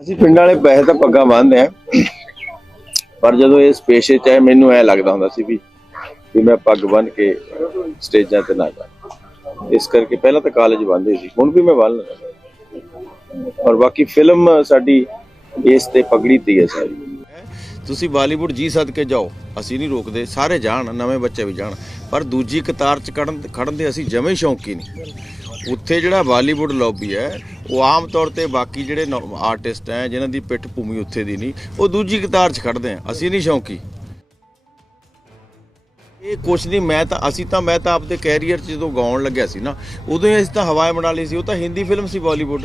ਅਸੀਂ ਪਿੰਡ ਵਾਲੇ ਪੈਸੇ ਤਾਂ ਪੱਗਾਂ ਬੰਨ੍ਹਦੇ ਆ ਪਰ ਜਦੋਂ ਇਸ ਪੇਸ਼ੇ ਚ ਆਏ, ਮੈਨੂੰ ਐ ਲੱਗਦਾ ਹੁੰਦਾ ਸੀ ਵੀ ਵੀ ਮੈਂ ਪੱਗ ਬੰਨ ਕੇ ਸਟੇਜਾਂ ਤੇ ਨਾ ਜਾ ਇਸ ਕਰਕੇ ਪਹਿਲਾਂ ਤਾਂ ਕਾਲਜ ਬੰਦੇ ਸੀ, ਹੁਣ ਵੀ ਮੈਂ ਬੰਨ ਲੈਂਦਾ। ਔਰ ਬਾਕੀ ਫਿਲਮ ਸਾਡੀ ਇਸ ਤੇ ਪਗੜੀ ਤੇ ਹੈ ਸਾਰੀ। ਤੁਸੀਂ ਬਾਲੀਵੁੱਡ ਜੀ ਸਦ ਕੇ ਜਾਓ, ਅਸੀਂ ਨਹੀਂ ਰੋਕਦੇ, ਸਾਰੇ ਜਾਣ, ਨਵੇਂ ਬੱਚੇ ਵੀ ਜਾਣ। ਪਰ ਦੂਜੀ ਕਤਾਰ ਚ ਖੜਨ ਖੜਨ ਦੇ ਅਸੀਂ ਜਮੇ ਸ਼ੌਂਕੀ ਨਹੀਂ। ਉੱਥੇ ਜਿਹੜਾ ਬਾਲੀਵੁੱਡ ਲੌਬੀ ਹੈ, ਉਹ ਆਮ ਤੌਰ ਤੇ ਬਾਕੀ ਜਿਹੜੇ ਆਰਟਿਸਟ ਹੈ, ਜਿਨ੍ਹਾਂ ਦੀ ਪਿੱਠ ਭੂਮੀ ਉੱਥੇ ਦੀ ਨਹੀਂ, ਉਹ ਦੂਜੀ ਕਤਾਰ 'ਚ ਖੜਦੇ ਆ। ਅਸੀਂ ਨਹੀਂ ਸ਼ੌਂਕੀ। ਇਹ ਕੁਛ ਨਹੀਂ, ਮੈਂ ਤਾਂ, ਅਸੀਂ ਤਾਂ, ਮੈਂ ਤਾਂ ਆਪਦੇ ਕੈਰੀਅਰ 'ਚ ਜਦੋਂ ਗਾਉਣ ਲੱਗਿਆ ਸੀ ਨਾ, ਉਦੋਂ ਹੀ ਅਸੀਂ ਤਾਂ ਹਵਾਏ ਬਣਾ ਲਈ ਸੀ, ਉਹ ਤਾਂ ਹਿੰਦੀ ਫਿਲਮ ਸੀ ਬਾਲੀਵੁੱਡ।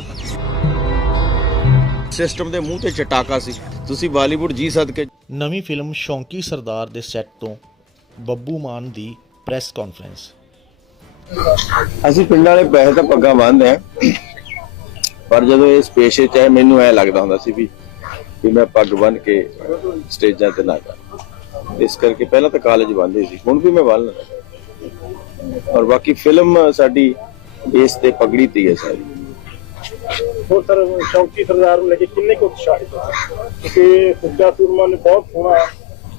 ਸਿਸਟਮ ਦੇ ਮੂੰਹ ਤੇ ਚਟਾਕਾ ਸੀ। ਤੁਸੀਂ ਬਾਲੀਵੁੱਡ ਜੀ ਸਦਕੇ। ਨਵੀਂ ਫਿਲਮ ਸ਼ੌਂਕੀ ਸਰਦਾਰ ਦੇ ਸੈੱਟ ਤੋਂ ਬੱਬੂ ਮਾਨ ਦੀ ਪ੍ਰੈਸ ਕਾਨਫਰੰਸ ਅਸੀਂ ਪਿੰਡ ਵਾਲੇ ਪੈਸੇ ਤਾਂ ਪੱਗਾਂ ਬੰਨ੍ਹਦੇ ਆ ਪਰ ਜਦੋਂ ਇਸ ਪੇਸ਼ੇ 'ਚ ਆਏ, ਮੈਨੂੰ ਐ ਲੱਗਦਾ ਹੁੰਦਾ ਸੀ ਵੀ ਵੀ ਮੈਂ ਪੱਗ ਬੰਨ੍ਹ ਕੇ ਸਟੇਜਾਂ ਤੇ ਨਾ ਜਾ ਇਸ ਕਰਕੇ ਪਹਿਲਾਂ ਤਾਂ ਕਾਲਜ ਬੰਦੇ ਸੀ, ਹੁਣ ਵੀ ਮੈਂ ਬੰਨ ਲੈਂਦਾ। ਔਰ ਬਾਕੀ ਫਿਲਮ ਸਾਡੀ ਇਸ ਤੇ ਪਗੜੀ ਤੇ ਹੈ ਸਾਰੀ। ਹੋਰ ਸਰ ਸ਼ੌਂਕੀ ਸਰਦਾਰ ਨੂੰ ਲੈ ਕੇ ਕਿੰਨੇ ਕੁ ਉਤਸ਼ਾਹਿਤ ਹੋ ਕਿਉਂਕਿ ਸੁੱਚਾ ਸੂਰਮਾ ਨੇ ਬਹੁਤ ਸੋਹਣਾ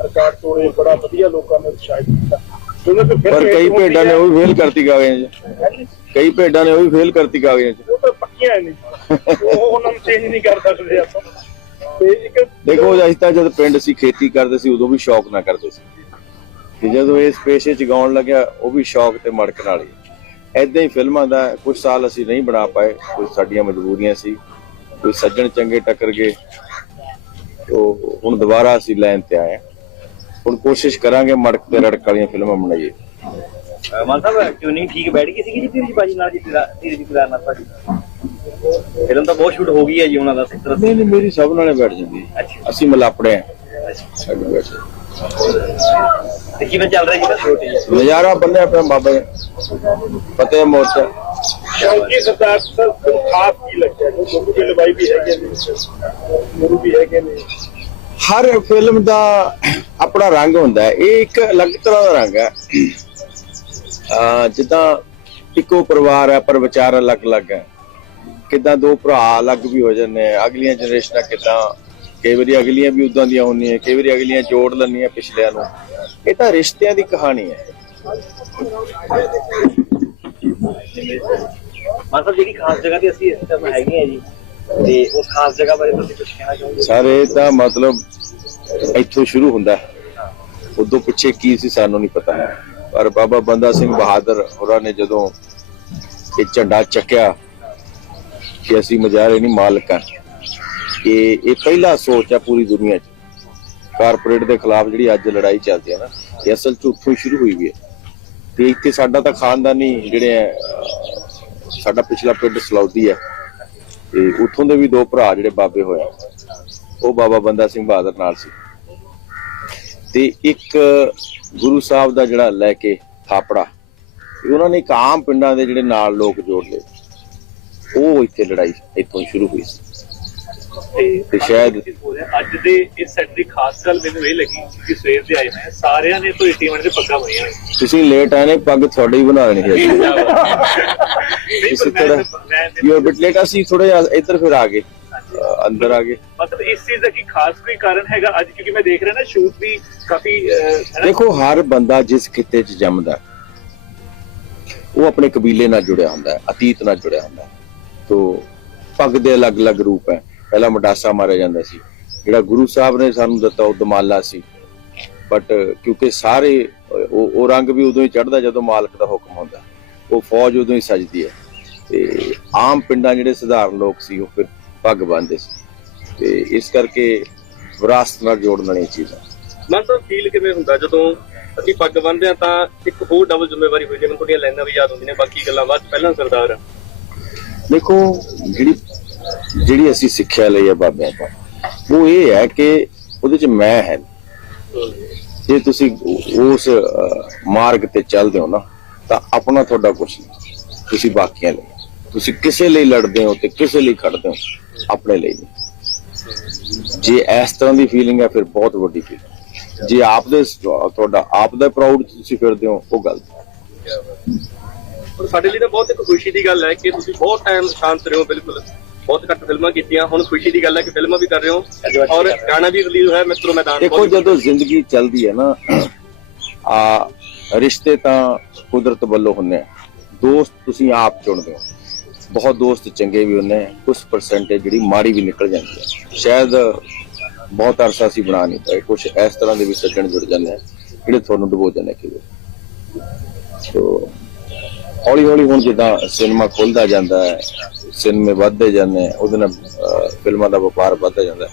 ਰਿਕਾਰਡ ਤੋੜੇ, ਬੜਾ ਵਧੀਆ ਲੋਕਾਂ ਨੇ ਉਤਸ਼ਾਹਿਤ ਕੀਤਾ। ਪਰ ਕਈ ਭੇਡਾਂ ਨੇ ਉਹ ਵੀ ਫੇਲ ਕਰਤੀ ਕਾਗਜ਼ਾਂ 'ਚ। ਕਈ ਭੇਡਾਂ ਨੇ ਉਹ ਵੀ ਫੇਲ ਕਰਤੀ ਕਾਗਜ਼ਾਂ 'ਚ। ਉਹ ਤਾਂ ਪੱਕੀਆਂ ਨਹੀਂ ਉਹ ਉਹਨਾਂ ਨੂੰ ਚੇਂਜ ਨਹੀਂ ਕਰ ਸਕਦੇ ਆਪਾਂ। ਤੇ ਇੱਕ ਦੇਖੋ ਤਾਂ ਜਦ ਪਿੰਡ ਸੀ ਖੇਤੀ ਕਰਦੇ ਸੀ ਉਦੋਂ ਵੀ ਸ਼ੌਕ ਨਾ ਕਰਦੇ ਸੀ। ਤੇ ਜਦੋਂ ਇਸ ਪੇਸ਼ੇ 'ਚ ਗਾਉਣ ਲੱਗਿਆ ਉਹ ਵੀ ਸ਼ੌਕ ਤੇ ਮੜਕ ਨਾਲ ਹੀ। ਐਦਾਂ ਹੀ ਫਿਲਮਾਂ ਦਾ ਕੁਝ ਸਾਲ ਅਸੀਂ ਨਹੀਂ ਬਣਾ ਪਾਏ। ਕੁਝ ਸਾਡੀਆਂ ਮਜਬੂਰੀਆਂ ਸੀ ਕੋਈ ਸੱਜਣ ਚੰਗੇ ਟੱਕਰ ਗਏ। ਤੋ ਹੁਣ ਦੁਬਾਰਾ ਅਸੀਂ ਲਾਈਨ ਤੇ ਆਏ। ਹੁਣ ਕੋਸ਼ਿਸ਼ ਕਰਾਂਗੇ ਮੜਕ ਤੇ ਰੜਕ ਵਾਲੀਆਂ ਫਿਲਮਾਂ ਬਣਾਈਏ। ਮਾਨ ਸਾਹਿਬ ਟਿਊਨਿੰਗ ਠੀਕ ਬੈਠ ਗਈ ਸੀਗੀ ਜੀ ਧੀਰਜ ਬਾਜੀ ਨਾਲ ਜੀ ਧੀਰਜ ਕੁਲਾਰ ਨਾਲ। ਭਾਜੀ ਫਿਲਮ ਤਾਂ ਬਹੁਤ ਸ਼ੂਟ ਹੋ ਗਈ ਹੈ ਜੀ ਉਹਨਾਂ ਦਾ ਸੈਕਟਰ ਨਹੀਂ ਨਹੀਂ ਮੇਰੀ ਸਭ ਨਾਲੇ ਬੈਠ ਜਾਂਦੀ ਅਸੀਂ ਮਲਾਪੜੇ ਆ ਸਾਡੀ ਬੈਠ ਤੇ ਕਿਵੇਂ ਚੱਲ ਰਿਹਾ ਜੀ ਸ਼ੂਟ ਜੀ? ਨਜ਼ਾਰਾ ਬੰਨਿਆ ਪਿਆ ਬਾਬਾ ਜੀ। ਫਤਿਹ ਮੋਰਚਾ। ਸ਼ੌਂਕੀ ਸਰਦਾਰ ਸਰ ਤੁਹਾਨੂੰ ਖਾਸ ਕੀ ਲੱਗਿਆ ਜੋ। ਗੁਰੂ ਦੀ ਲਵਾਈ ਵੀ ਹੈਗੇ ਨੇ ਗੁਰੂ ਵੀ ਹੈਗੇ ਨੇ। ਹਰ ਫਿਲਮ ਦਾ ਆਪਣਾ ਰੰਗ ਹੁੰਦਾ ਹੈ। ਇਹ ਇੱਕ ਅਲੱਗ ਤਰ੍ਹਾਂ ਦਾ ਰੰਗ ਹੈ। ਆ ਜਿੱਦਾਂ ਇੱਕੋ ਪਰਿਵਾਰ ਹੈ ਪਰ ਵਿਚਾਰ ਅਲੱਗ-ਅਲੱਗ ਹੈ। ਕਿਦਾਂ ਦੋ ਭਰਾ ਅਲੱਗ ਵੀ ਹੋ ਜਾਂਦੇ ਆ ਅਗਲੀਆਂ ਜਨਰੇਸ਼ਨਾਂ ਕਿਦਾਂ ਕਈ ਵਾਰੀ ਅਗਲੀਆਂ ਵੀ ਉਦਾਂ ਦੀਆਂ ਹੁੰਦੀਆਂ ਕਈ ਵਾਰੀ ਅਗਲੀਆਂ ਜੋੜ ਲੈਂਦੀਆਂ ਪਿਛਲਿਆਂ ਨੂੰ। ਇਹ ਤਾਂ ਰਿਸ਼ਤਿਆਂ ਦੀ ਕਹਾਣੀ ਹੈ। ਸਾਹਿਬ ਜਿਹੜੀ ਖਾਸ ਜਗ੍ਹਾ ਤੇ ਅਸੀਂ ਇਸ ਟਾਈਮ ਹੈਗੇ ਆ ਜੀ ਤੇ ਉਸ ਖਾਸ ਜਗ੍ਹਾ ਬਾਰੇ ਤੁਸੀਂ ਕੁਝ ਕਹਿਣਾ ਚਾਹੋਗੇ? ਸਾਰੇ ਤਾਂ ਮਤਲਬ ਇੱਥੋਂ ਸ਼ੁਰੂ ਹੁੰਦਾ ਹੈ। ਉਦੋਂ ਪਿੱਛੇ ਕੀ ਸੀ ਸਾਨੂੰ ਨਹੀਂ ਪਤਾ। ਪਰ ਬਾਬਾ ਬੰਦਾ ਸਿੰਘ ਬਹਾਦਰ ਹੋਰਾਂ ਨੇ ਜਦੋਂ ਇਹ ਝੰਡਾ ਚੱਕਿਆ ਕਿ ਅਸੀਂ ਮਜਾਰੇ ਨਹੀਂ ਮਾਲਕ ਹਾਂ, ਕਿ ਇਹ ਪਹਿਲਾ ਸੋਚ ਆ ਪੂਰੀ ਦੁਨੀਆ 'ਚ। ਕਾਰਪੋਰੇਟ ਦੇ ਖਿਲਾਫ ਜਿਹੜੀ ਅੱਜ ਲੜਾਈ ਚੱਲਦੀ ਹੈ ਨਾ, ਇਹ ਅਸਲ 'ਚ ਉੱਥੋਂ ਹੀ ਸ਼ੁਰੂ ਹੋਈ ਵੀ ਹੈ। ਤੇ ਇੱਥੇ ਸਾਡਾ ਤਾਂ ਖਾਨਦਾਨੀ ਜਿਹੜੇ ਹੈ ਸਾਡਾ ਪਿਛਲਾ ਪਿੰਡ ਸਲੌਦੀ ਹੈ। ਤੇ ਉੱਥੋਂ ਦੇ ਵੀ ਦੋ ਭਰਾ ਜਿਹੜੇ ਬਾਬੇ ਹੋਏ ਉਹ ਬਾਬਾ ਬੰਦਾ ਸਿੰਘ ਬਹਾਦਰ ਨਾਲ ਸੀ। ਤੇ ਇੱਕ ਗੁਰੂ ਸਾਹਿਬ ਦਾ ਜਿਹੜਾ ਲੈ ਕੇ ਥਾਪੜਾ ਉਹਨਾਂ ਨੇ ਇੱਕ ਆਮ ਪਿੰਡਾਂ ਦੇ ਜਿਹੜੇ ਨਾਲ ਲੋਕ ਜੋੜ ਲਏ। ਉਹ ਇੱਥੇ ਲੜਾਈ ਇੱਥੋਂ ਸ਼ੁਰੂ ਹੋਈ ਸੀ। ਤੇ ਸ਼ਾਇਦ ਅੱਜ ਦੇ ਇਸ ਸੈੱਟ ਦੀ ਖਾਸ ਗੱਲ ਮੈਨੂੰ ਇਹ ਲੱਗੀ ਕਿ ਸਵੇਰ ਦੇ ਆਏ ਮੈਂ ਸਾਰਿਆਂ ਨੇ ਤੋਂ ਏਟੀਐਮ ਦੇ ਪੱਗਾਂ ਬਣੀਆਂ ਤੁਸੀਂ ਲੇਟ ਆਏ ਨੇ ਪੱਗ ਤੁਹਾਡੀ ਹੀ ਬਣਾ ਲੈਣੀ ਹੈ ਇਸੇ ਤਰ੍ਹਾਂ ਯੂ ਆਰ ਬਿਟ ਲੇਟ ਅਸੀਂ ਥੋੜੇ ਇੱਧਰ ਫਿਰ ਆ ਗਏ। ਅੰਦਰ ਆ ਗਏ। ਮਤਲਬ ਇਸ ਚੀਜ਼ ਦਾ ਕੀ ਖਾਸ ਕੋਈ ਕਾਰਨ ਹੈਗਾ? ਅੱਜ ਕਿਉਂਕਿ ਮੈਂ ਦੇਖ ਰਿਹਾ ਨਾ ਸ਼ੂਟ ਵੀ ਕਾਫੀ ਦੇਖੋ ਹਰ ਬੰਦਾ ਜਿਸ ਖਿੱਤੇ 'ਚ ਜੰਮਦਾ ਉਹ ਆਪਣੇ ਕਬੀਲੇ ਨਾਲ ਜੁੜਿਆ ਹੁੰਦਾ ਹੈ ਅਤੀਤ ਨਾਲ ਜੁੜਿਆ ਹੁੰਦਾ ਹੈ। ਤੋ ਪੱਗ ਦੇ ਅਲੱਗ-ਅਲੱਗ ਰੂਪ ਹੈ। ਪਹਿਲਾਂ ਮਡਾਸਾ ਮਾਰਿਆ ਜਾਂਦਾ ਸੀ। ਜਿਹੜਾ ਗੁਰੂ ਸਾਹਿਬ ਨੇ ਸਾਨੂੰ ਦਿੱਤਾ ਉਹ ਦਮਾਲਾ ਸੀ। ਬਟ ਕਿਉਂਕਿ ਸਾਰੇ ਉਹ ਉਹ ਰੰਗ ਵੀ ਉਦੋਂ ਹੀ ਚੜਦਾ ਜਦੋਂ ਮਾਲਕ ਦਾ ਹੁਕਮ ਹੁੰਦਾ। ਉਹ ਫੌਜ ਉਦੋਂ ਹੀ ਸਜਦੀ ਹੈ। ਤੇ ਆਮ ਪਿੰਡਾਂ ਜਿਹੜੇ ਸਧਾਰਨ ਲੋਕ ਸੀ ਉਹ ਫਿਰ ਪੱਗ ਬੰਨ੍ਹਦੇ ਸੀ। ਤੇ ਇਸ ਕਰਕੇ ਵਿਰਾਸਤ ਨਾਲ ਜੋੜਨ ਵਾਲੀਆਂ ਚੀਜ਼ਾਂ। ਮਨ ਤਾਂ ਫੀਲ ਕਿਵੇਂ ਹੁੰਦਾ? ਜਦੋਂ ਅਸੀਂ ਪੱਗ ਬੰਨਦੇ ਆ ਤਾਂ ਇੱਕ ਹੋਰ ਡਬਲ ਜ਼ਿੰਮੇਵਾਰੀ ਹੋਈ ਜਿਵੇਂ ਤੁਹਾਡੀਆਂ ਲਾਈਨਾਂ ਵੀ ਯਾਦ ਹੁੰਦੀਆਂ ਨੇ। ਬਾਕੀ ਗੱਲਾਂ ਬਾਅਦ ਪਹਿਲਾਂ ਸਰਦਾਰ। ਆ ਦੇਖੋ ਜਿਹੜੀ ਜਿਹੜੀ ਅਸੀਂ ਸਿੱਖਿਆ ਲਈ ਹੈ ਬਾਬਿਆਂ ਤੋਂ ਉਹ ਇਹ ਹੈ ਕਿ ਉਹਦੇ ਚ ਮੈਂ ਹੈ ਜੇ ਤੁਸੀਂ ਉਸ ਮਾਰਗ ਤੇ ਚੱਲਦੇ ਹੋ ਨਾ ਤਾਂ ਆਪਣਾ ਤੁਹਾਡਾ ਕੁਝ ਨਹੀਂ। ਤੁਸੀਂ ਬਾਕੀਆਂ ਲਈ। ਤੁਸੀਂ ਕਿਸੇ ਲਈ ਲੜਦੇ ਹੋ ਤੇ ਕਿਸੇ ਲਈ ਖੜਦੇ ਹੋ। ਆਪਣੇ ਲਈ ਨਹੀਂ। ਜੇ ਇਸ ਤਰ੍ਹਾਂ ਦੀ ਫੀਲਿੰਗ ਹੈ ਫਿਰ ਬਹੁਤ ਵੱਡੀ ਫੀਲਿੰਗ ਜੇ ਆਪ ਦੇ ਤੁਹਾਡਾ ਆਪ ਦਾ ਪ੍ਰਾਊਡ ਤੁਸੀਂ ਫਿਰਦੇ ਹੋ ਉਹ ਗਲਤ ਹੈ। ਪਰ ਸਾਡੇ ਲਈ ਤਾਂ ਬਹੁਤ ਇੱਕ ਖੁਸ਼ੀ ਦੀ ਗੱਲ ਹੈ ਕਿ ਤੁਸੀਂ ਬਹੁਤ ਟਾਈਮ ਸ਼ਾਂਤ ਰਹੇ ਹੋ ਬਿਲਕੁਲ। ਬਹੁਤ ਘੱਟ ਫਿਲਮਾਂ ਕੀਤੀਆਂ। ਹੁਣ ਖੁਸ਼ੀ ਦੀ ਗੱਲ ਹੈ ਕਿ ਫਿਲਮਾਂ ਵੀ ਕਰ ਰਹੇ ਹੋ। ਔਰ। ਗਾਣਾ ਵੀ ਰਿਲੀਜ਼ ਹੋਇਆ ਮਿੱਤਰੋ ਮੈਦਾਨ। ਦੇਖੋ ਜਦੋਂ ਜ਼ਿੰਦਗੀ ਚੱਲਦੀ ਹੈ ਨਾ ਆ ਰਿਸ਼ਤੇ ਤਾਂ ਕੁਦਰਤ ਵੱਲੋਂ ਹੁੰਦੇ ਆ। ਦੋਸਤ ਤੁਸੀਂ ਆਪ ਚੁਣਦੇ ਹੋ। ਬਹੁਤ ਦੋਸਤ ਚੰਗੇ ਵੀ ਹੁੰਦੇ ਆ ਕੁਝ ਪਰਸੈਂਟੇਜ ਜਿਹੜੀ ਮਾੜੀ ਵੀ ਨਿਕਲ ਜਾਂਦੀ ਹੈ ਸ਼ਾਇਦ ਬਹੁਤ ਅਰਸਾ ਸੀ ਬਣਾ ਨਹੀਂ ਪਾਏ ਕੁਝ ਇਸ ਤਰ੍ਹਾਂ ਦੇ ਵੀ ਸੱਜਣ ਜੁੜ ਜਾਂਦੇ ਆ, ਜਿਹੜੇ ਤੁਹਾਨੂੰ ਡੁਬੋ ਜਾਂਦੇ ਕਿ ਸੋ ਹੌਲੀ ਹੌਲੀ ਹੁਣ ਜਿੱਦਾਂ ਸਿਨੇਮਾ ਖੁੱਲਦਾ ਜਾਂਦਾ ਹੈ ਸਿਨੇਮੇ ਵੱਧਦੇ ਜਾਂਦੇ ਉਹਦੇ ਨਾਲ ਫਿਲਮਾਂ ਦਾ ਵਪਾਰ ਵੱਧਦਾ ਜਾਂਦਾ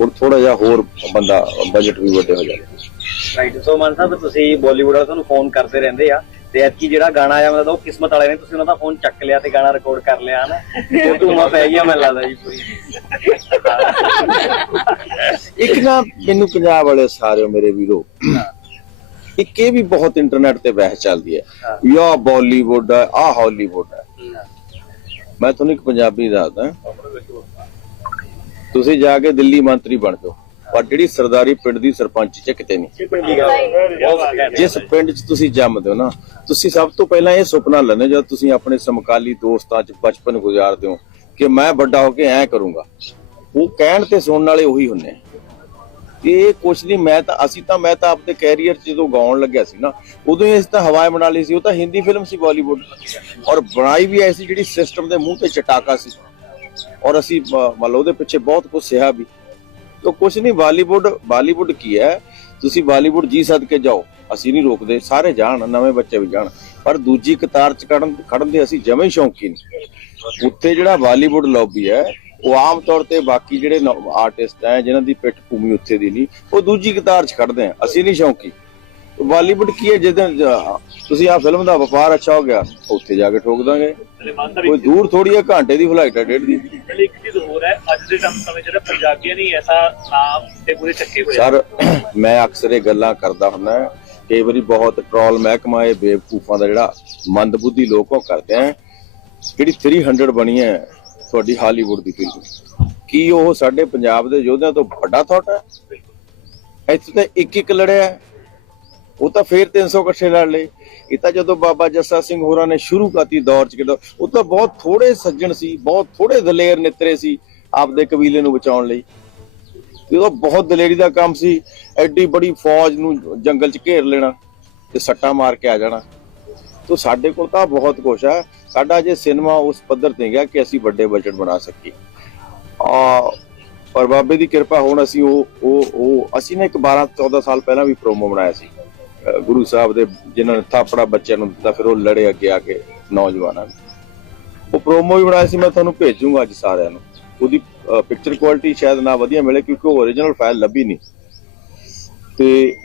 ਹੁਣ ਥੋੜਾ ਜਿਹਾ ਹੋਰ ਬੰਦਾ ਬਜਟ ਵੀ ਵੱਡੇ ਹੋ ਜਾਂਦਾ ਰਾਈਟ ਸੋ ਮਾਨ ਸਾਹਿਬ, ਤੁਸੀਂ ਬਾਲੀਵੁੱਡ ਵਾਲੇ ਤੁਹਾਨੂੰ ਫੋਨ ਕਰਦੇ ਰਹਿੰਦੇ ਆ। ਤੇ ਐਤਕੀ ਜਿਹੜਾ ਗਾਣਾ ਆਇਆ ਮਤਲਬ ਉਹ ਕਿਸਮਤ ਵਾਲੇ ਨੇ ਤੁਸੀਂ ਉਹਨਾਂ ਦਾ ਫੋਨ ਚੱਕ ਲਿਆ ਤੇ ਗਾਣਾ ਰਿਕਾਰਡ ਕਰ ਲਿਆ ਹਨਾ? ਤੇ ਧੂਮਾ ਪੈ ਗਿਆ ਮੈਨੂੰ ਲੱਗਦਾ ਜੀ ਪੂਰੀ। ਇੱਕ ਨਾ ਮੈਨੂੰ ਪੰਜਾਬ ਵਾਲੇ ਸਾਰੇ ਮੇਰੇ ਵੀਰੋ ਇੱਕ ਇਹ ਵੀ ਬਹੁਤ ਇੰਟਰਨੈਟ ਤੇ ਬਹਿਸ ਚੱਲਦੀ ਹੈ। ਯਾ ਬਾਲੀਵੁੱਡ ਹੈ ਆ ਹਾਲੀਵੁੱਡ ਹੈ। ਮੈਂ ਤੁਹਾਨੂੰ ਇੱਕ ਪੰਜਾਬੀ ਦੱਸਦਾ। ਤੁਸੀਂ ਜਾ ਕੇ ਦਿੱਲੀ ਮੰਤਰੀ ਬਣ ਜਾਓ। ਪਰ ਜਿਹੜੀ ਸਰਦਾਰੀ ਪਿੰਡ ਦੀ ਸਰਪੰਚ ਚ ਕਿਤੇ ਨਹੀਂ। ਜਿਸ ਪਿੰਡ 'ਚ ਤੁਸੀਂ ਜੰਮਦੇ ਹੋ ਨਾ ਤੁਸੀਂ ਸਭ ਤੋਂ ਪਹਿਲਾਂ ਇਹ ਸੁਪਨਾ ਲੈਣਾ ਜਦ ਤੁਸੀਂ ਆਪਣੇ ਸਮਕਾਲੀ ਦੋਸਤਾਂ 'ਚ ਬਚਪਨ ਗੁਜ਼ਾਰਦੇ ਹੋ ਕਿ ਮੈਂ ਵੱਡਾ ਹੋ ਕੇ ਐ ਕਰੂੰਗਾ। ਉਹ ਕਹਿਣ ਤੇ ਸੁਣਨ ਵਾਲੇ ਉਹੀ ਹੁੰਨੇ ਆ। ਇਹ ਕੁਛ ਨਹੀਂ ਮੈਂ ਤਾਂ ਅਸੀਂ ਤਾਂ ਮੈਂ ਤਾਂ ਆਪਣੇ ਕੈਰੀਅਰ 'ਚ ਜਦੋਂ ਗਾਉਣ ਲੱਗਿਆ ਸੀ ਨਾ ਉਦੋਂ ਹੀ ਅਸੀਂ ਤਾਂ ਹਵਾਏ ਬਣਾ ਲਈ ਸੀ ਉਹ ਤਾਂ ਹਿੰਦੀ ਫਿਲਮ ਸੀ ਬਾਲੀਵੁੱਡ। ਔਰ ਬਣਾਈ ਵੀ ਐਸੀ ਜਿਹੜੀ ਸਿਸਟਮ ਦੇ ਮੂੰਹ ਤੇ ਚਟਾਕਾ ਸੀ। ਔਰ ਅਸੀਂ ਮੰਨ ਲਓ ਉਹਦੇ ਪਿੱਛੇ ਬਹੁਤ ਕੁਝ ਸਿਹਾ ਵੀ। ਤਾਂ ਕੁਛ ਨਹੀਂ, ਬਾਲੀਵੁੱਡ ਬਾਲੀਵੁੱਡ ਕੀ ਹੈ? ਤੁਸੀਂ ਬਾਲੀਵੁੱਡ ਜੀ ਸਦ ਕੇ ਜਾਓ, ਅਸੀਂ ਨਹੀਂ ਰੋਕਦੇ, ਸਾਰੇ ਜਾਣ, ਨਵੇਂ ਬੱਚੇ ਵੀ ਜਾਣ। ਪਰ ਦੂਜੀ ਕਤਾਰ ਚ ਖੜਨ ਖੜਨ ਦੇ ਅਸੀਂ ਜਮੇ ਸ਼ੌਂਕੀ ਨਹੀਂ। ਉੱਥੇ ਜਿਹੜਾ ਬਾਲੀਵੁੱਡ ਲੌਬੀ ਹੈ, ਉਹ ਆਮ ਤੌਰ ਤੇ ਬਾਕੀ ਜਿਹੜੇ ਆਰਟਿਸਟ ਹੈ, ਜਿਨ੍ਹਾਂ ਦੀ ਪਿੱਠ ਭੂਮੀ ਉੱਥੇ ਦੀ ਨਹੀਂ, ਉਹ ਦੂਜੀ ਕਤਾਰ ਚ ਖੜਦੇ ਆ, ਅਸੀਂ ਨਹੀਂ ਸ਼ੌਂਕੀ। ਬਾਲੀਵੁੱਡ ਕੀ ਹੈ ਜਦੋਂ ਤੁਸੀਂ ਆ ਫਿਲਮ ਦਾ ਵਪਾਰ ਅੱਛਾ ਹੋ ਗਿਆ, ਉੱਥੇ ਜਾ ਕੇ ਠੋਕ ਦਾਂਗੇ। ਕੋਈ ਦੂਰ ਥੋੜੀ ਹੈ ਘੰਟੇ ਦੀ ਫਲਾਈਟ ਹੈ ਡੇਢ ਦੀ। ਇੱਕ ਚੀਜ਼ ਹੋਰ ਹੈ ਅੱਜ ਦੇ ਟਾਈਮ ਸਮੇਂ ਜਿਹੜਾ ਪੰਜਾਬੀਆਂ ਨੇ ਐਸਾ ਨਾਮ ਤੇ ਪੂਰੇ ਚੱਕੇ ਹੋਏ। ਸਰ ਮੈਂ ਅਕਸਰ ਇਹ ਗੱਲਾਂ ਕਰਦਾ ਹੁੰਦਾ ਕਈ ਵਾਰੀ ਬਹੁਤ ਟ੍ਰੋਲ ਮਹਿਕਮਾ ਇਹ ਬੇਵਕੂਫਾਂ ਦਾ ਜਿਹੜਾ ਮੰਦਬੁੱਧੀ ਲੋਕ ਉਹ ਕਰਦੇ ਆ। ਜਿਹੜੀ 300 ਬਣੀ ਹੈ ਤੁਹਾਡੀ ਹਾਲੀਵੁੱਡ ਦੀ ਫਿਲਮ ਕੀ ਉਹ ਸਾਡੇ ਪੰਜਾਬ ਦੇ ਯੋਧਿਆਂ ਤੋਂ ਵੱਡਾ ਥਾਟ ਹੈ? ਇੱਥੇ ਤਾਂ ਇੱਕ ਇੱਕ ਲੜਿਆ ਹੈ। ਉਹ ਤਾਂ ਫੇਰ 300 ਇਕੱਠੇ ਲੜ ਲਏ। ਇਹ ਤਾਂ ਜਦੋਂ ਬਾਬਾ ਜੱਸਾ ਸਿੰਘ ਹੋਰਾਂ ਨੇ ਸ਼ੁਰੂ ਕਰਤੀ ਦੌਰ ਚ ਕਿਦੋਂ ਉਹ ਤਾਂ ਬਹੁਤ ਥੋੜੇ ਸੱਜਣ ਸੀ, ਬਹੁਤ ਥੋੜੇ ਦਲੇਰ ਨਿਤਰੇ ਸੀ ਆਪਦੇ ਕਬੀਲੇ ਨੂੰ ਬਚਾਉਣ ਲਈ। ਤੇ ਉਹ ਬਹੁਤ ਦਲੇਰੀ ਦਾ ਕੰਮ ਸੀ, ਐਡੀ ਬੜੀ ਫੌਜ ਨੂੰ ਜੰਗਲ 'ਚ ਘੇਰ ਲੈਣਾ ਤੇ ਸੱਟਾਂ ਮਾਰ ਕੇ ਆ ਜਾਣਾ। ਤੋ ਸਾਡੇ ਕੋਲ ਤਾਂ ਬਹੁਤ ਕੁਛ ਹੈ ਸਾਡਾ ਜੇ ਸਿਨੇਮਾ ਉਸ ਪੱਧਰ ਤੇ ਗਿਆ ਕਿ ਅਸੀਂ ਵੱਡੇ ਬਜਟ ਬਣਾ ਸਕੀਏ। ਆ, ਪਰ ਬਾਬੇ ਦੀ ਕਿਰਪਾ ਹੋਣ ਅਸੀਂ ਉਹ ਉਹ ਅਸੀਂ ਨੇ ਇੱਕ 12 14 ਸਾਲ ਪਹਿਲਾਂ ਵੀ ਪ੍ਰੋਮੋ ਬਣਾਇਆ ਸੀ। ਗੁਰੂ ਸਾਹਿਬ ਦੇ ਜਿਨ੍ਹਾਂ ਨੇ ਥਾਪੜਾ ਬੱਚਿਆਂ ਨੂੰ ਦਿੱਤਾ, ਫਿਰ ਉਹ ਲੜੇ ਅੱਗੇ ਆ ਕੇ ਨੌਜਵਾਨਾਂ ਨੂੰ। ਉਹ ਪ੍ਰੋਮੋ ਵੀ ਬਣਾਇਆ ਸੀ, ਮੈਂ ਤੁਹਾਨੂੰ ਭੇਜੂੰਗਾ ਅੱਜ ਸਾਰਿਆਂ ਨੂੰ। ਉਹਦੀ ਪਿਕਚਰ ਕੁਆਲਿਟੀ ਸ਼ਾਇਦ ਨਾ ਵਧੀਆ ਮਿਲੇ, ਕਿਉਂਕਿ ਉਹ origignal ਫਾਈਲ ਲੱਭੀ ਨਹੀਂ। ਤੇ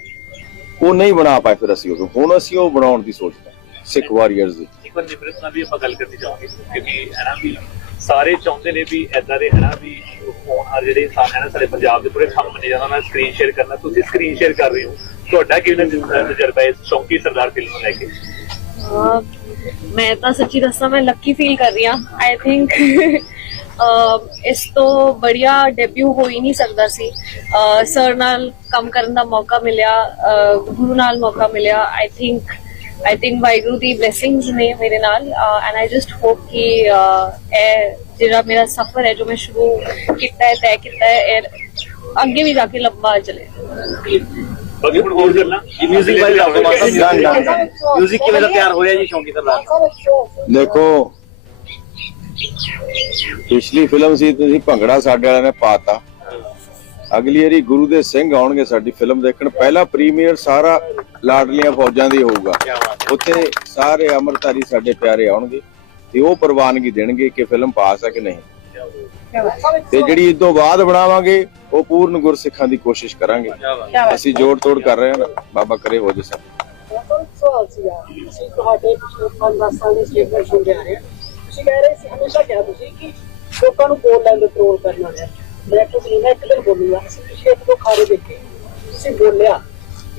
ਉਹ ਨਹੀਂ ਬਣਾ ਪਾਏ ਫਿਰ ਅਸੀਂ ਉਦੋਂ। ਹੁਣ ਅਸੀਂ ਉਹ ਬਣਾਉਣ ਦੀ ਸੋਚਦੇ ਸਿੱਖ ਵਾਰੀਅਰਸ ਦੀ। ਇੱਕ ਵਾਰ ਨਿਫਰਤ ਨਾਲ ਵੀ ਆਪਾਂ ਗੱਲ ਕਰਨੀ ਚਾਹਾਂਗੇ, ਕਿਉਂਕਿ ਹੈ ਵੀ ਸਾਰੇ ਚਾਹੁੰਦੇ ਨੇ ਵੀ ਐਦਾਂ ਦੇ ਹੈ ਵੀ ਫੋਨ ਆ ਜਿਹੜੇ ਇਨਸਾਨ ਹੈ ਸਾਡੇ ਪੰਜਾਬ ਦੇ ਪੂਰੇ ਥੰਮ ਨੇ ਜਾਂਦਾ ਮੈਂ ਸਕਰੀਨ ਸ਼ੇਅਰ ਕਰਨਾ। ਤੁਸੀਂ ਸਕਰੀਨ ਸ਼ੇਅਰ ਕਰ ਰਹੇ ਹੋ। ਤੁਹਾਡਾ ਕਿਵੇਂ ਤਜਰਬਾ ਹੈ? ਇਸ ਸਰਦਾਰ ਫਿਲਮ ਨੂੰ ਲੈ ਕੇ। ਮੈਂ ਤਾਂ ਸੱਚੀ ਦੱਸਾਂ, ਮੈਂ ਲੱਕੀ ਫੀਲ ਕਰ ਰਹੀ ਹਾਂ। ਆਈ ਥਿੰਕ ਇਸ ਤੋਂ ਬੜੀਆ ਡੈਬਿਊ ਹੋ ਹੀ ਨਹੀਂ ਸਕਦਾ ਸੀ। ਸਰ ਨਾਲ ਕੰਮ ਕਰਨ ਦਾ ਮੌਕਾ ਮਿਲਿਆ ਗੁਰੂ ਨਾਲ ਮੌਕਾ ਮਿਲਿਆ। I think I think Waheguru the blessings ਨੇ ਮੇਰੇ ਨਾਲ। ਐਂਡ ਆਈ ਜਸਟ ਹੋਪ ਕਿ ਇਹ ਜਿਹੜਾ ਮੇਰਾ ਸਫ਼ਰ ਹੈ, ਜੋ ਮੈਂ ਸ਼ੁਰੂ ਕੀਤਾ ਹੈ, ਤੈਅ ਕੀਤਾ ਹੈ ਅੱਗੇ ਵੀ ਜਾ ਕੇ ਲੰਬਾ ਚਲੇ। ਬਾਕੀ ਹੁਣ ਹੋਰ ਗੱਲਾਂ ਜੀ 뮤직 ਬਾਈ ਦੱਸੋ ਮਾਨ ਸਾਹਿਬ 뮤직 ਕਿਵੇਂ ਦਾ ਤਿਆਰ ਹੋਇਆ ਜੀ ਸ਼ੌਂਕੀ ਸਰਦਾਰ ਦੇਖੋ ਪਿਛਲੀ ਫਿਲਮ ਸੀ ਤੁਸੀਂ ਭੰਗੜਾ ਸਾਡੇ ਵਾਲਿਆਂ ਨੇ ਪਾਤਾ ਅਗਲੀ ਵਾਰੀ ਗੁਰੂ ਦੇ ਸਿੰਘ ਆਉਣਗੇ ਸਾਡੀ ਫਿਲਮ ਦੇਖਣ ਪਹਿਲਾ ਪ੍ਰੀਮੀਅਰ ਸਾਰਾ ਲਾਡਲੀਆਂ ਫੌਜਾਂ ਦੀ ਹੋਊਗਾ ਉੱਥੇ ਸਾਰੇ ਅਮਰਤਾਰੀ ਸਾਡੇ ਪਿਆਰੇ ਆਉਣਗੇ ਤੇ ਉਹ ਪ੍ਰਵਾਨਗੀ ਦੇਣਗੇ ਕਿ ਫਿਲਮ ਪਾਸ ਹੈ ਕਿ ਨਹੀਂ ਤੇ ਜਿਹੜੀ ਇਸ ਤੋਂ ਬਾਅਦ ਬਣਾਵਾਂਗੇ ਉਹ ਪੂਰਨ ਗੁਰਸਿੱਖਾਂ ਦੀ ਕੋਸ਼ਿਸ਼ ਕਰਾਂਗੇ। ਅਸੀਂ ਜੋੜ ਤੋੜ ਕਰ ਰਹੇ ਹਾਂ ਬਾਬਾ ਕਰੇ ਹੋ ਜੇ ਸਭ। ਸਵਾਲ ਅਸੀਂ ਤੁਹਾਡੇ ਪਿਛਲੇ 5-10 ਸਾਲ ਦੇ ਸਟੇਟਮੈਂਟ ਰਹੇ ਤੁਸੀਂ ਕਹਿ ਰਹੇ ਸੀ ਹਮੇਸ਼ਾ ਕਿਹਾ ਤੁਸੀਂ ਕਿ ਲੋਕਾਂ ਨੂੰ ਬੋਲ ਲੈਣ ਦੇ ਟ੍ਰੋਲ ਕਰਨਾ ਹੈ ਮੈਂ ਤੁਸੀਂ ਮੈਂ ਇੱਕ ਦਿਨ ਬੋਲੂਗਾ ਅਸੀਂ ਪਿਛਲੇ ਇੱਕ ਦੋ ਖਾਰੇ ਦੇਖੇ ਤੁਸੀਂ ਬੋਲਿਆ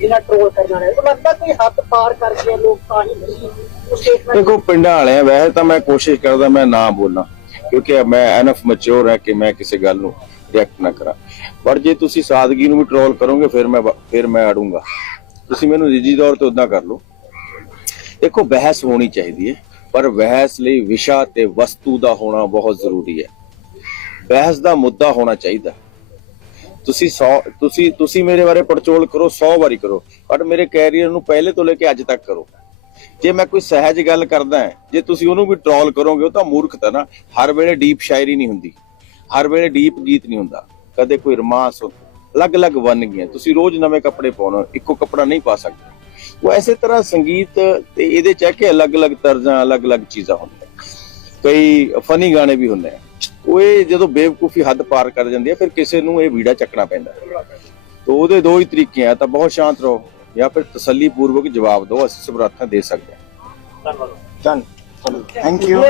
ਇਹਨਾਂ ਟ੍ਰੋਲ ਕਰਨਾ ਹੈ ਉਹ ਲੱਗਦਾ ਕੋਈ ਹੱਦ ਪਾਰ ਕਰ ਗਿਆ ਲੋਕ ਤਾਂ ਹੀ ਤੁਸੀਂ ਉਹ ਸਟੇਟਮੈਂਟ ਦੇਖੋ ਪਿੰਡਾਂ ਵਾਲੇ ਆ ਵੈਸੇ ਤਾਂ ਮੈਂ ਕੋਸ਼ਿਸ਼ ਕਰਦਾ ਮੈਂ ਨਾ ਬੋਲਾਂ ਕਿਉਂਕਿ ਮੈਂ ਐਨਫ ਮੈਚੁਰ ਹੈ ਕਿ ਮੈਂ ਕਿਸੇ ਗੱਲ ਨੂੰ ਰਿਐਕਟ ਨਾ ਕਰਾਂ। ਪਰ ਜੇ ਤੁਸੀਂ ਸਾਦਗੀ ਨੂੰ ਵੀ ਟ੍ਰੋਲ ਕਰੋਗੇ, ਫਿਰ ਮੈਂ ਫਿਰ ਮੈਂ ਅੜੂੰਗਾ। ਤੁਸੀਂ ਮੈਨੂੰ ਨਿੱਜੀ ਤੌਰ ਤੇ ਉਦਾਂ ਕਰ ਲਓ। ਦੇਖੋ, ਬਹਿਸ ਹੋਣੀ ਚਾਹੀਦੀ ਹੈ, ਪਰ ਬਹਿਸ ਲਈ ਵਿਸ਼ਾ ਤੇ ਵਸਤੂ ਦਾ ਹੋਣਾ ਬਹੁਤ ਜ਼ਰੂਰੀ ਹੈ। ਬਹਿਸ ਦਾ ਮੁੱਦਾ ਹੋਣਾ ਚਾਹੀਦਾ। ਤੁਸੀਂ 100 ਤੁਸੀਂ ਤੁਸੀਂ ਮੇਰੇ ਬਾਰੇ ਪੜਚੋਲ ਕਰੋ 100 ਵਾਰੀ ਕਰੋ, ਪਰ ਮੇਰੇ ਕੈਰੀਅਰ ਨੂੰ ਪਹਿਲੇ ਤੋਂ ਲੈ ਕੇ ਅੱਜ ਤੱਕ ਕਰੋ। ਜੇ ਮੈਂ ਕੋਈ ਸਹਿਜ ਗੱਲ ਕਰਦਾ ਜੇ ਤੁਸੀਂ ਉਹਨੂੰ ਵੀ ਟ੍ਰੋਲ ਕਰੋਗੇ, ਉਹ ਤਾਂ ਮੂਰਖਤਾ ਨਾ। ਹਰ ਵੇਲੇ ਡੀਪ ਸ਼ਾਇਰੀ ਨਹੀਂ ਹੁੰਦੀ। ਹਰ ਵੇਲੇ ਡੀਪ ਗੀਤ ਨਹੀਂ ਹੁੰਦਾ। ਕਦੇ ਕੋਈ ਰਮਾਸ ਅਲੱਗ-ਅਲੱਗ ਬਣ ਗਈਆਂ। ਤੁਸੀਂ ਰੋਜ਼ ਨਵੇਂ ਕੱਪੜੇ ਪਾਉਣਾ, ਇੱਕੋ ਕੱਪੜਾ ਨਹੀਂ ਪਾ ਸਕਦੇ। ਉਹ ਐਸੇ ਤਰ੍ਹਾਂ ਸੰਗੀਤ ਤੇ ਇਹਦੇ ਚ ਕਿ ਅਲੱਗ-ਅਲੱਗ ਤਰਜ਼ਾਂ, ਅਲੱਗ-ਅਲੱਗ ਚੀਜ਼ਾਂ ਹੁੰਦੀਆਂ। ਕਈ ਫਨੀ ਗਾਣੇ ਵੀ ਹੁੰਦੇ ਆ। ਉਹ ਇਹ ਜਦੋਂ ਬੇਵਕੂਫੀ ਹੱਦ ਪਾਰ ਕਰ ਜਾਂਦੀ ਹੈ ਫਿਰ ਕਿਸੇ ਨੂੰ ਇਹ ਵੀੜਾ ਚੱਕਣਾ ਪੈਂਦਾ। ਹੈ। ਤਾਂ ਉਹਦੇ ਦੋ ਹੀ ਤਰੀਕੇ ਆ, ਤਾਂ ਬਹੁਤ ਸ਼ਾਂਤ ਰਹੋ। ਜਾਂ ਫਿਰ ਤਸੱਲੀ ਪੂਰਵਕ ਜਵਾਬ ਦਿਓ ਅਸੀਂ ਸਮਰੱਥਾ ਦੇ ਸਕਦੇ ਹਾਂ। ਧੰਨਵਾਦ। ਧੰਨ ਥੈਂਕ ਯੂ